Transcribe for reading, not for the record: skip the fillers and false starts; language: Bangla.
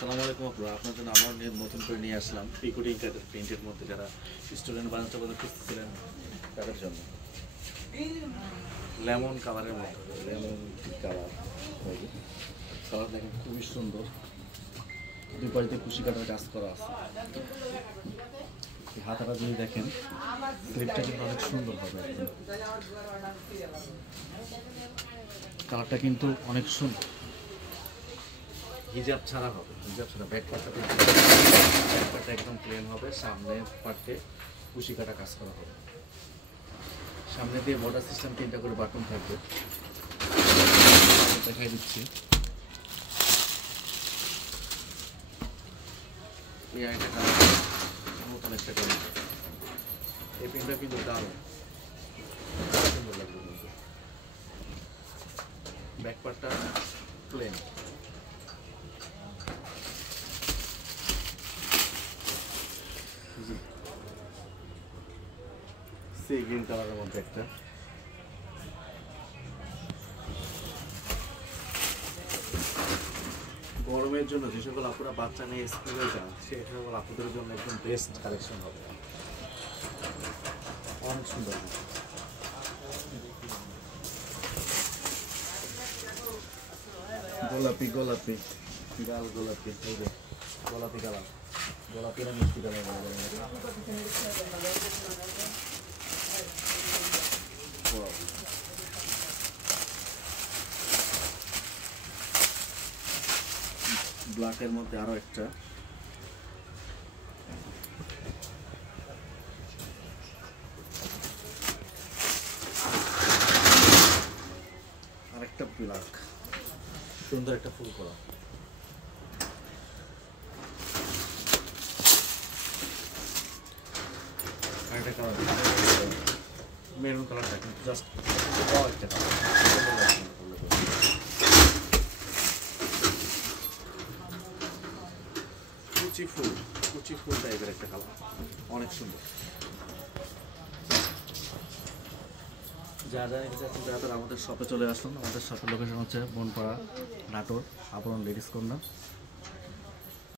আসসালামু আলাইকুম আপনারা আপনার জন্য আবার নতুন করে নিয়ে আসলাম পিকুটি প্রিন্টের মধ্যে যারা স্টুডেন্ট বানাতে খুঁজতেছিলেন তাদের জন্য লেমন কালারের মধ্যে লেমন কালার কালার দেখেন খুবই সুন্দর দুই পাশে কুশি কাটার কাজ করা আছে হাতাটা যদি দেখেন স্লিপটা কিন্তু অনেক সুন্দর হবে কালারটা কিন্তু অনেক সুন্দর হিজাব ছাড়া হবে হিজাব ছাড়া ব্যাক পার্টটা একদম প্লেন হবে সামনে পার্টে কুশি কাটা কাজ করা হবে সামনে দিয়ে বর্ডার সিস্টেম 3টা করে বাটন থাকবে দেখাই দিচ্ছি এই একটা কালার নতুন একটা কালার এই প্রিন্টটা কিন্তু দারুণ সুন্দর লাগবে কিন্তু ব্যাক পার্টটা প্লেন সেই গ্রিন কালারের মধ্যে একটা গরমের জন্য যে সকল আপুরা বাচ্চা নিয়ে স্কুলে যান সেই সকল আপুদের জন্য একদম বেস্ট কালেকশন হবে অনেক সুন্দর গোলাপি গোলাপি গাল গোলাপি গোলাপি কালার গোলাপি না মিষ্টি কালার ব্ল্যাকের মধ্যে আরো একটা আরেকটা ব্ল্যাক সুন্দর একটা ফুল করা আরেকটা কালার মেরুন কালারটা কিন্তু জাস্ট একটা কুচি ফুল টাইপের একটা কালার অনেক সুন্দর যারা আমাদের শপে চলে আসুন আমাদের শপের লোকেশন হচ্ছে বনপাড়া নাটোর আপন লেডিস কর্নার